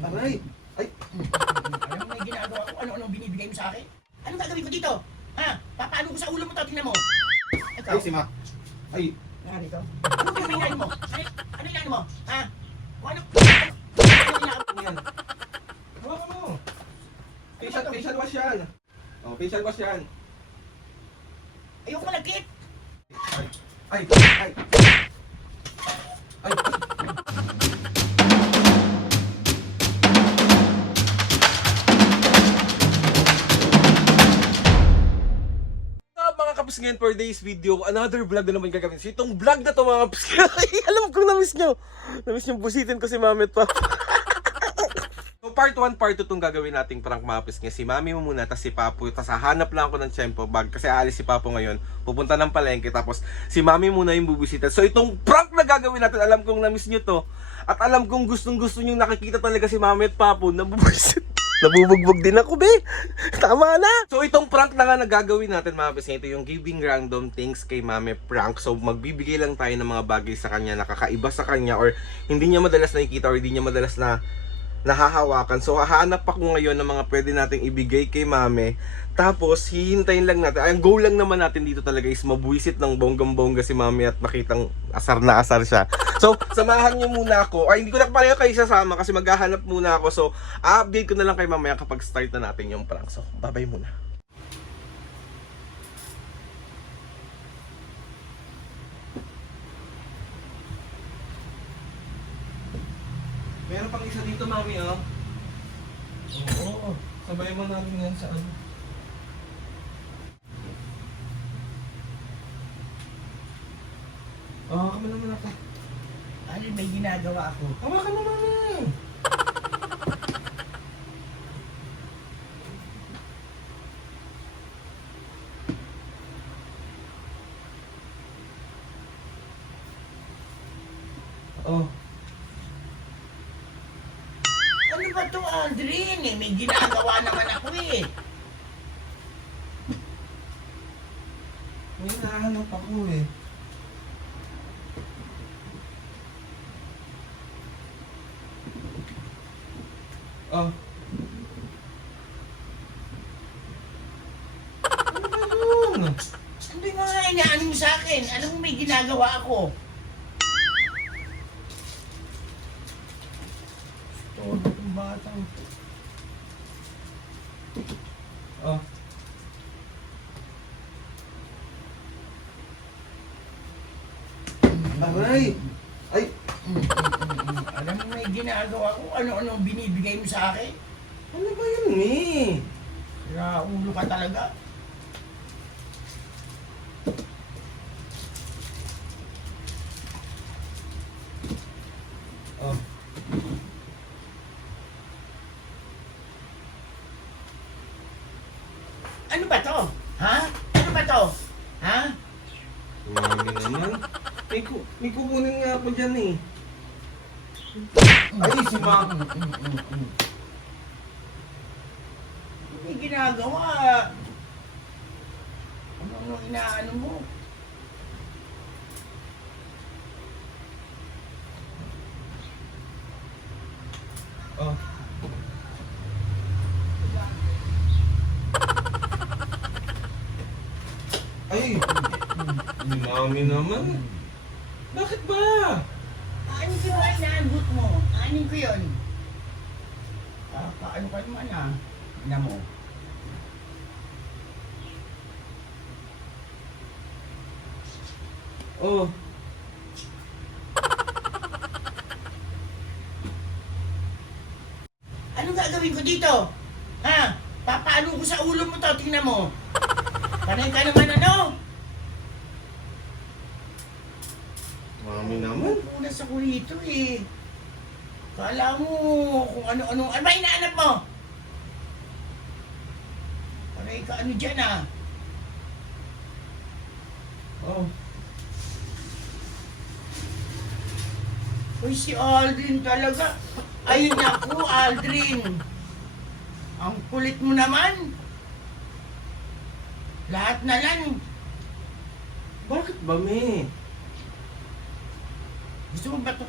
Aray! Ay! Alam mo may ginagawa ko, ano-anong binibigay mo sa akin? Anong gagawin ko dito? Ha? Papaano ko sa ulo mo to? Tingnan mo. Ikaw, Ay, si Ma! Ay! narito. Anong gagawin mo? Ano inaano mo? Ha? Kung ano inaano mo? Yan! Hawakan mo! Facial wash yan! Oh, facial wash yan! Ayoko malagkit. Ay! Ay! Ay! Ay! Mga kapis, ngayon for today's video, another vlog na naman gagawin. So itong vlog na to mga kapis, alam kong na-miss nyo. Na-miss nyo busitin ko si Mami at Papa. So part 1, part 2 itong gagawin nating prank mga kapis. Si Mami mo muna, tapos si Papo. Tapos hahanap lang ako ng tiyempo bag kasi aalis si Papo ngayon. Pupunta ng palengke, tapos si Mami muna yung bubisitan. So itong prank na gagawin natin, alam kong na-miss nyo to. At alam kong gustong-gusto nyo nakikita talaga si Mami at Papo na bubusit. Nabubugbog din ako, be. Tama na. So, itong prank na nga nagagawin natin, mga kapis, ito yung giving random things kay Mami prank. So, magbibigay lang tayo ng mga bagay sa kanya na kakaiba sa kanya or hindi niya madalas nakikita or hindi niya madalas na nahahawakan. So, hahanap ako ngayon ng mga pwede nating ibigay kay Mami. Tapos, hihintayin lang natin. Ang goal lang naman natin dito talaga is mabuisit ng bonggang-bongga si Mami at makitang asar na asar siya. So, samahan niyo muna ako. Ay, hindi ko na pareho kayo sasama kasi maghahanap muna ako. So, update ko na lang kay mamaya kapag start na natin yung prank. So, bye-bye muna. Meron pang isa dito, Mami, oh. Oo. Sabay mo natin yan sa ano. Hawakan mo naman ako. Ano may ginagawa ako? Hawakan mo, Mami! Oh. Ano ba to, Aldrin? Eh, may ginagawa naman ako eh. May nahanap ako eh. Oh. Ano ba yun? Ano yung mga inaano mo sa akin? Alam mo may ginagawa ako. Todo itong batang. Oh. Aray! Ay! Alam mo may ginagawa ko, ano-anong binibigay mo sa akin? Ano ba yun eh? Sira ulo ka talaga. Oh. Ano ba to? Ha? Ano ba to? Ha? Mami naman. May kukunin nga ako dyan eh. Ay, si Ma. May ginagawa. Ano inaano mo? Oh. Ay! Mami naman. Bakit ba? Ano yung mga inaambot mo? Anin ko yun? Paano ka naman ah? Ina mo. Oh. Anong gagawin ko dito? Ha? Papaano ko sa ulo mo to? Tingnan mo. Panay ka naman ano? Mami naman. Punas ako rito eh. Kala mo kung ano-ano. Ano ba inaanap mo? Panay ka ano dyan ah? Oh. Uy, si Aldrin talaga. Ay, naku, Aldrin. Ang kulit mo naman. Lahat na lang. Bakit ba, me? Gusto mo ba ito?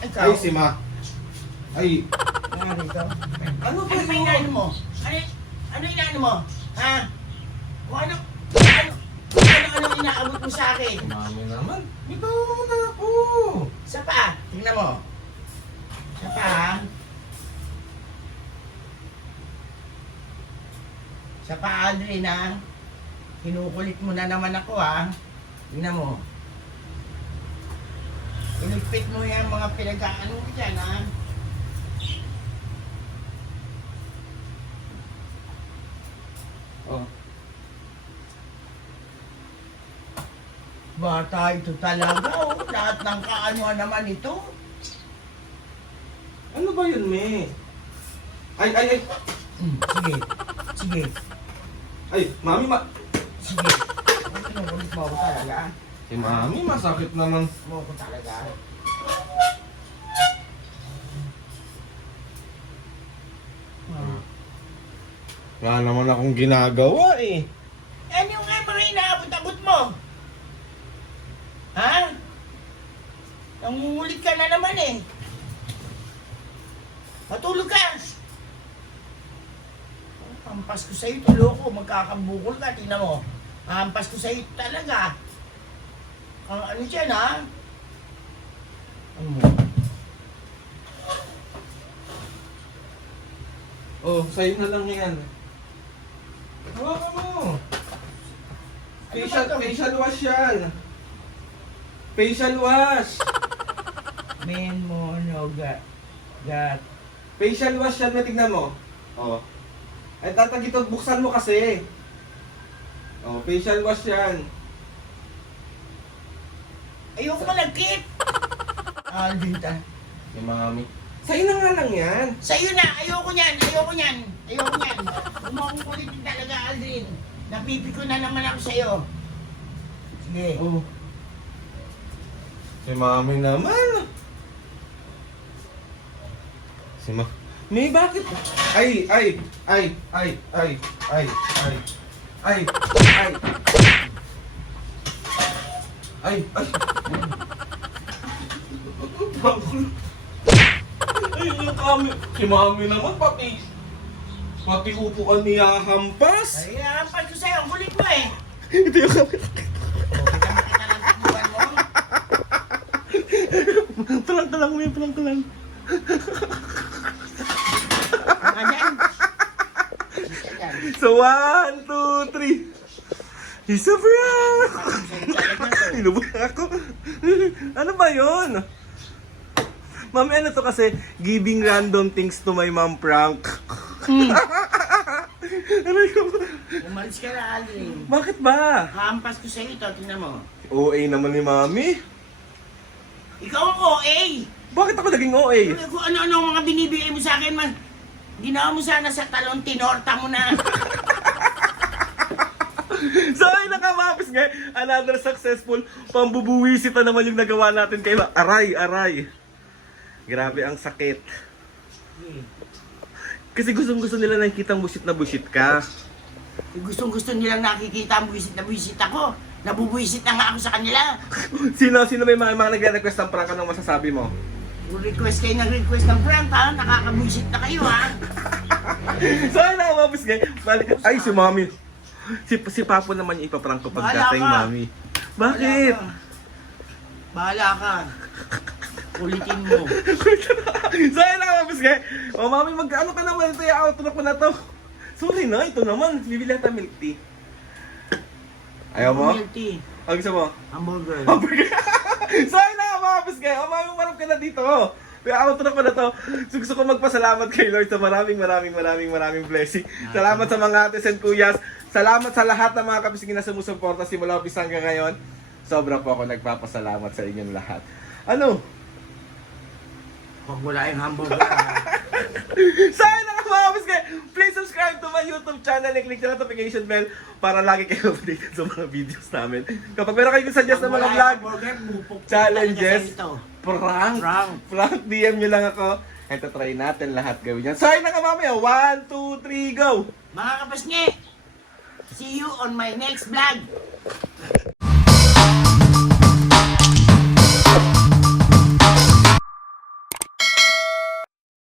Ikaw? Ay, si Ma. Ay, Nga rito. ano ba Ano ba yun? inaano mo? Ano inaano mo? Ha? Kung ano inaabot mo sa akin? Mami naman. Ito na ako. Sa pa, tingnan mo. Sa pa, ha? Sa pa, Aldrin, ha? Kinukulit mo na naman ako, ha? Tingnan mo. Inigpit mo yung mga pinag-aano mo dyan, ha? Oh. Bata ito talaga, oh. Lahat ng kaano naman ito. Ano ba yun, me? Ay. Sige. Sige. Ay, mami, Sige. Ang kinukulit mo ako talaga. Si mami, masakit naman. Mo ko talaga. Wala naman akong ginagawa eh. Ano yung nga mga inaabot-abot mo? Ha? Nangungulit ka na naman eh. Matulog ka. Hampas ko sa'yo, tulo ko. Magkakabukol ka, tingnan mo. Hampas ko sa'yo talaga. Ang ano dyan, ha? Ano mo? Oh, sa'yo na lang yan. Hawakan mo. Facial wash yan. Facial wash. Men mo, no, gat. Facial wash yan, may tignan mo. Oh. Ay, tatagito, buksan mo kasi. Oh, facial wash yan. Ayoko malagkit. Alvin ta. Si mami. Sa'yo na nga lang yan. Sa'yo na, ayoko niyan. Umukulit din talaga, Aldrin. Napipiko na naman ako sa'yo. Sige. Oh. Si mami naman. Si ma... May bakit? Ay. Ay, yung kami. Si mami naman, pati upuan niya hampas. Ay, hampas ko sa'yo. Ang kulit mo eh. Ito yung kami. Kita lang takbuhan mo. Palang ka lang. Mga dyan. So, 1, 2, 3. Isa prank! Inubos ako. Ano ba yun? Mami, ano to kasi? Giving random things to my mom prank. Ano yun? Umalis ka na, Aldrin. Bakit ba? Hampas ko sa'yo ito. Tingnan mo. OA naman ni mami. Ikaw ang OA. Bakit ako naging OA? Kung ano-ano ang mga binibigay mo sa akin, man. Ginawa mo sana sa talon, tinorta mo na. So ay nakamapis nga, another successful pambubuwisita naman yung nagawa natin kay Aray. Grabe ang sakit. Kasi gustong-gusto nila nakikita busit na busit ka. Gustong-gusto nilang nakikita ang buwisit na buwisit ako. Nabubuwisit na nga ako sa kanila. Sino may mga nagre-request ng prank, anong masasabi mo? Kung request kayo ng request ng prank, ha? Nakakabuwisit na kayo, ha? So ay nakamapis nga, ay si mami. Si Papo naman yung ipaprank ko pagdating Bahala ka. mami. Bakit? Bahala ka. Ulitin mo. So ay nakamapis nga, o mami mag-ano ka naman, ito yung outro ko na to. Sorry na, ito naman, bibili natin milk tea. Ayaw mo? Milk tea. Ang gusto mo? Hamburger. So ay nakamapis nga, o mami marap ka na dito. Kaya outro ko na to. Gusto ko magpasalamat kay Lord sa maraming blessing. Salamat sa mga ates and kuyas. Salamat sa lahat ng mga kapisingin na sumusuporta simula umpisa hanggang ngayon. Sobra po ako nagpapasalamat sa inyong lahat. Ano? Huwag wala yung hamburger. Sana nakamapis kayo! Please subscribe to my YouTube channel and click the notification bell para lagi kayo updated sa mga videos namin. Kapag meron kayo suggest ng mga vlog, challenges, prank, DM nyo lang ako. Ito try natin lahat gawin yan. So ayun na nga mamaya, 1, 2, 3, go! Mga kapasngi, see you on my next vlog.